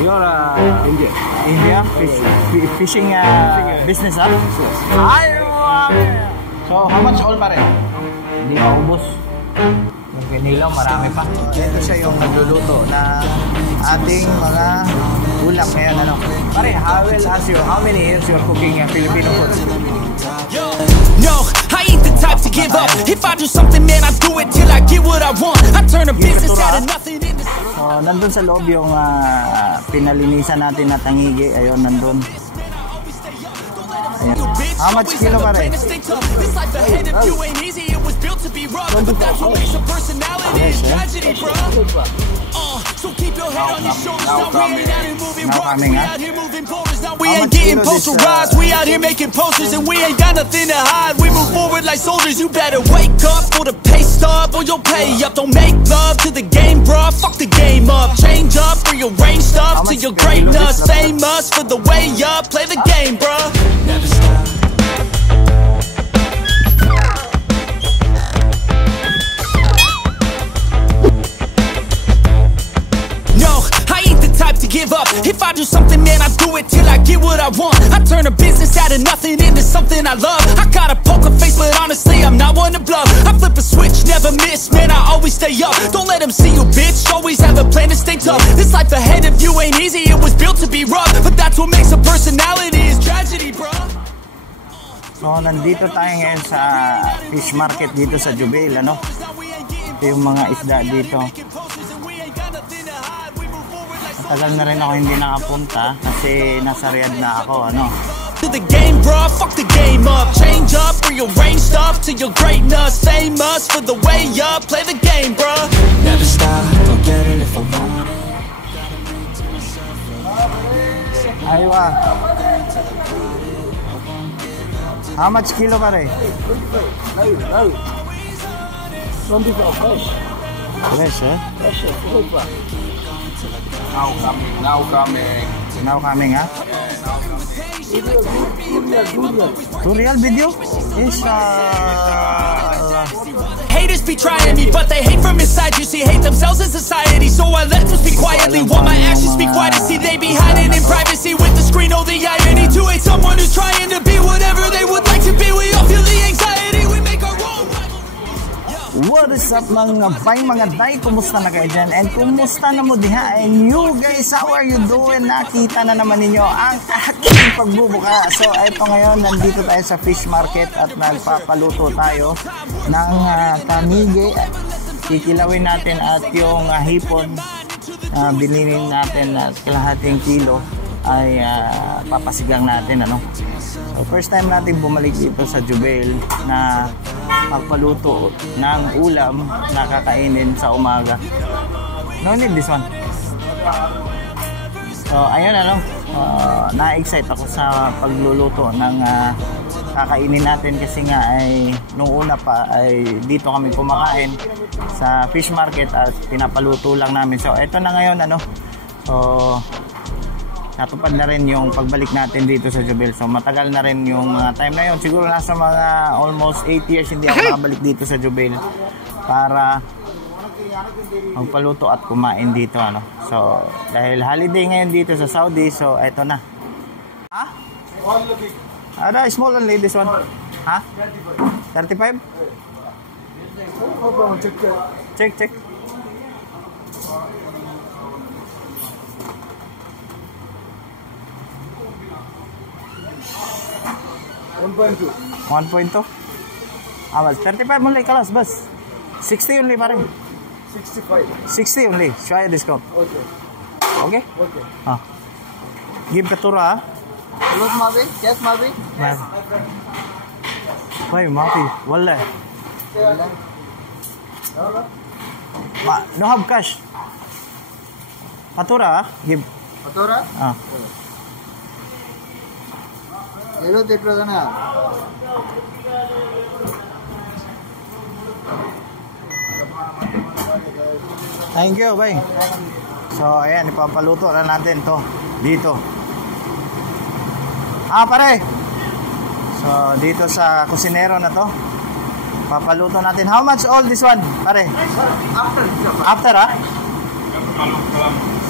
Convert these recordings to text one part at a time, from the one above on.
You're India. India? Fishing business, ha? So, how much all pare? Hindi maubos. Yung pinilaw, marami pa. Ito siya yung nagluluto na ating mga ulam ngayon. Ano? Pare, I will ask you, how many years you're cooking Filipino food? No, I ain't the type to give up. If I do something, man, I do it till I get what I want. I turn a business out of nothing into... Nandun sa loob yung pinalinisan natin na tangigi. Ayun, nandun. Ayan. How much kilo pare? Yes, So keep your head on your shoulders. Now we ain't out here moving rocks. We out here moving boulders. Now we ain't getting posterized. We out here making posters and we ain't got nothing to hide. We move forward like soldiers. You better wake up for the pay stub or you'll pay up. Don't make love to the game, bruh. Fuck the game up. Change up, rearrange stuff to your greatness. Famous for the way up. Play the game, bruh. Never stop. To give up. If I do something, man, I do it till I get what I want. I turn a business out of nothing into something I love. I got a poker face, but honestly, I'm not one to bluff. I flip a switch, never miss, man, I always stay up. Don't let them see you, bitch, always have a plan to stay tough. This life ahead of you ain't easy, it was built to be rough. But that's what makes a personality, is tragedy, bro. So, nandito tayo ngayon sa fish market dito sa Jubail, ano? Ito yung mga isda dito. Tagal na rin ako hindi nakapunta kasi nasa Riyadh na ako, ano. To the game, bro, fuck the game up. Change up, rearrange stuff to your greatness. Famous for the way up. Play the game, bro. Never stop, don't get it if I want it. Aywa. How much kilo pare? 24 fresh. Fresh, eh? Fresh, Now coming, ha? Tutorial video? Yes, Haters be trying me, but they hate from inside. You see, hate themselves in society. So I let them speak quietly, while my actions speak quietly. See, they be hiding in privacy with the screen. Oh, the irony to hate someone who's trying to be whatever they would like to be. We all feel the anxiety, we make our own. What is up mga bay, mga day? Kumusta na kayo dyan? And kumusta na mo diha? And you guys, how are you doing? Nakita na naman ninyo ang aking pagbubuka. So ito ngayon, nandito tayo sa fish market at nagpapaluto tayo ng tamigi. Kikilawin natin at yung hipon bilinin natin at kalahating kilo ay papasigang natin, ano. So first time natin bumalik dito sa Jubail na magpaluto ng ulam na kakainin sa umaga. No need this one. So ayun, ano, na-excite ako sa pagluluto ng kakainin natin kasi nga ay nung una pa ay dito kami kumakain sa fish market at pinapaluto lang namin. So eto na ngayon, ano, so natupad na rin yung pagbalik natin dito sa Jubail. So matagal na rin yung time na yun. Siguro nasa mga almost 8 years hindi ako nakabalik dito sa Jubail para magpaluto at kumain dito, ano. So dahil holiday ngayon dito sa Saudi, so eto na. Ha? Ada small only this one. Ha? 35? Check. 1.2. 1.2? Awas, 35 only kalas, bas. 60 only pare. 65. 60 only. Try a discount. Okay. Okay? Okay. Give katura, ha? Look, Mavi. Yes, Mavi. Yes. Why, Mavi? Wala. No have cash. Katura, ha? Give. Katura? Hello, Tekradana. Thank you, bye. So, ayan, ipapaluto na natin to dito. Pare. So, dito sa kusinero na to. Papaluto natin. How much all this one, pare? After, After, ha?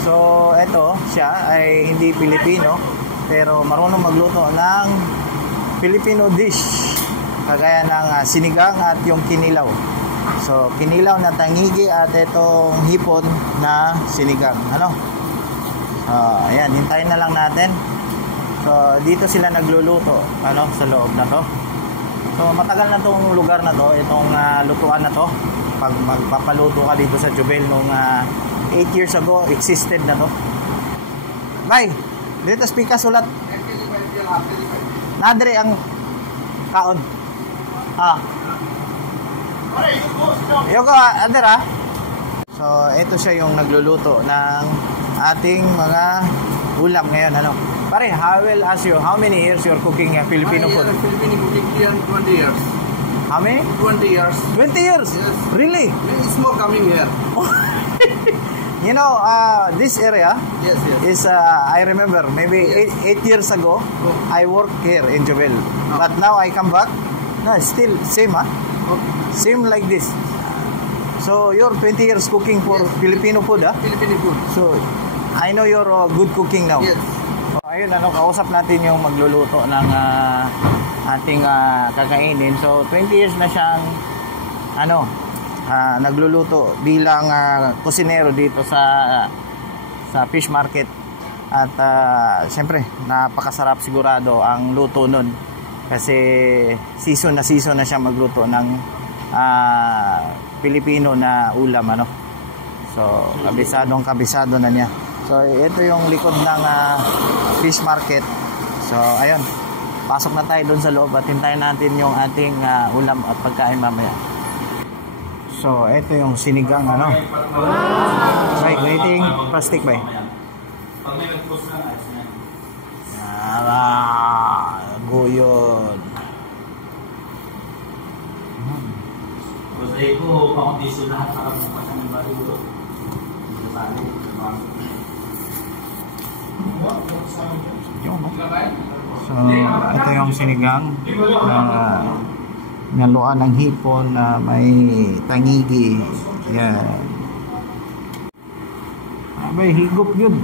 So, eto, siya ay hindi Pilipino, pero marunong magluto ng Filipino dish. Kagaya ng sinigang at yung kinilaw. So, kinilaw na tangigi at itong hipon na sinigang. Ano? Ayan, hintayin na lang natin. So, dito sila nagluluto, ano, sa loob na to. So, matagal na tong lugar na to, itong lutuan na to. Pag magpapaluto ka dito sa Jubel nung 8 years ago, existed na to. Bye! Dito speaker sulat. Nadre ang kaon. Yoko, ader ha. So, ito siya yung nagluluto ng ating mga ulam ngayon, ano. Pare, I will ask you, how many years you're cooking Filipino food? Filipino cooking 20 years. How many? 20 years. 20 years? Yes. Really? It's more coming here. You know, this area Yes. is, I remember, maybe 8 years ago, I worked here in Jubel. But now I come back, no, it's still same, huh? Same like this. So, you're 20 years cooking for Filipino food, huh? Filipino food. So, I know you're good cooking now. Yes. So, ayun, ano, kausap natin yung magluluto ng ating kakainin. So, 20 years na siyang, ano, nagluluto bilang kusinero dito sa fish market. At siyempre, napakasarap sigurado ang luto nun. Kasi season na siya magluto ng Pilipino na ulam, ano. So, kabisado na niya. So, ito yung likod ng fish market. So, ayun. Pasok na tayo doon sa loob at hintayin natin yung ating ulam at pagkain mamaya. So, ito yung sinigang, ano. Bay, waiting. Plastic, bay. Pag may nag-post na, ayos na. Guyon. Kasi ko, pakuntiso lahat para magpasa ng baluto. So, ito yung sinigang naluan ng hipon na may tangigi. Yan. Abay, higop yun.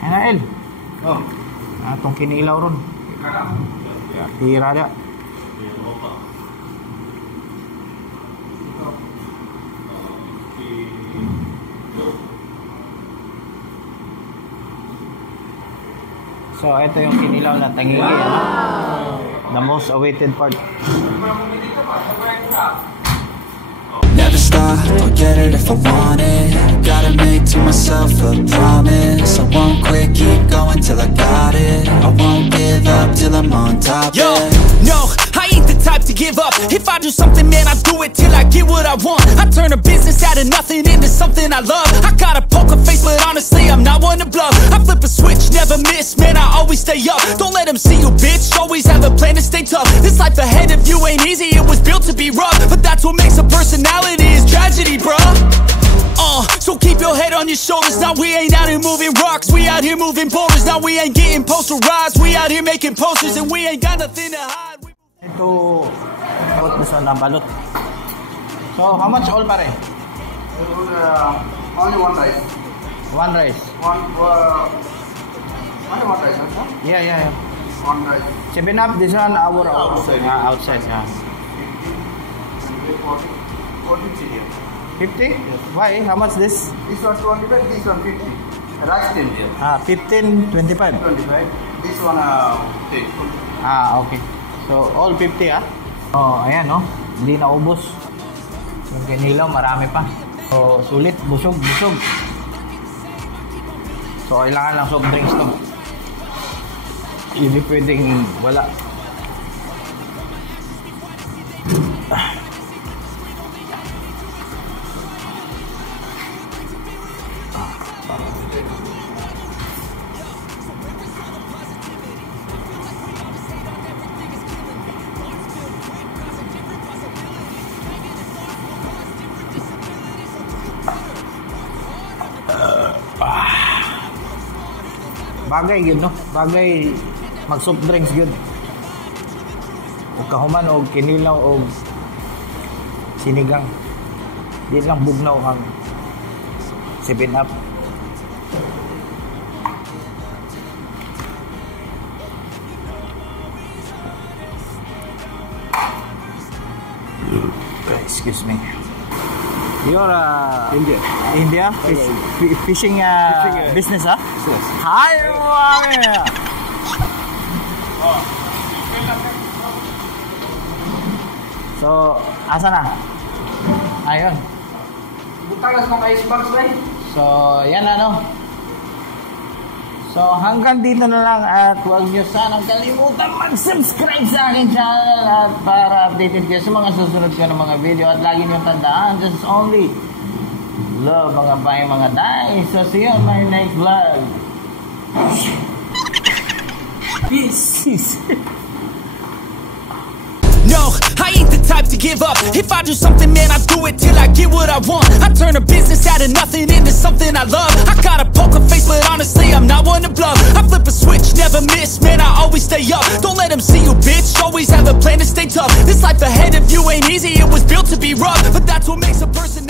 Anael. Oh. Atong kinilaw ron. Tira dia. So, ito yung kinilaw na tangigi. Wow. The most awaited part. Never stop, I'll get it if I want it. Gotta make to myself a promise. I won't quit, keep going till I got it. I won't give up till I'm on top. Yo, no, I ain't the type to give up. If I do something, man, I do it till I get what I want. I turn a business out of nothing into something I love. I got a poker face, but honestly, I'm not one to bluff. I flip a switch, never miss, man, I always stay up. Don't let them see you, bitch, always have a plan to stay tough. This life ahead of you ain't easy, it was built to be rough. But that's what makes a personality, is tragedy, bruh. So keep your head on your shoulders. Now we ain't out here moving rocks, we out here moving boulders. Now we ain't getting posterized, we out here making posters, and we ain't got nothing to hide. Ito, balot na ng balot. So, how much all pare? Only one rice. One rice. Only one rice, huh? Yeah. One rice. 7 up, this one our outside. Outside, yeah. 50? Why? How much this? This one 25, this one 50. Rice 10 here. 15, 25. 25. This one 10. Okay. So, all 50 Oh, ayan hindi na ubos. Yung kinilaw, marami pa. So, sulit, busog. So, kailangan lang soft drinks to. Hindi pwedeng wala. Bagay yun, no? Bagay mag-soft drinks yun. O kahuman, o kinilaw, o sinigang. Di lang bugnaw kang 7 Up. Excuse me. You're India fishing business, huh? Yes. Hi, so, asa na? Ayun. Butalas ng icebox, right? So, yan ano. So, hanggang dito na lang at huwag nyo sanang kalimutan mag-subscribe sa akin channel at para updated kayo sa mga susunod ko ng mga video at lagi nyo tandaan, just only love mga bay mga day. So, see you on my next vlog. Peace. No, I ain't the type to give up. If I do something, man, I do it till I get what I want. I turn a business out of nothing into something I love. I got a poker face, but honestly, I'm not one to bluff. I flip a switch, never miss, man, I always stay up. Don't let them see you, bitch, always have a plan to stay tough. This life ahead of you ain't easy, it was built to be rough. But that's what makes a person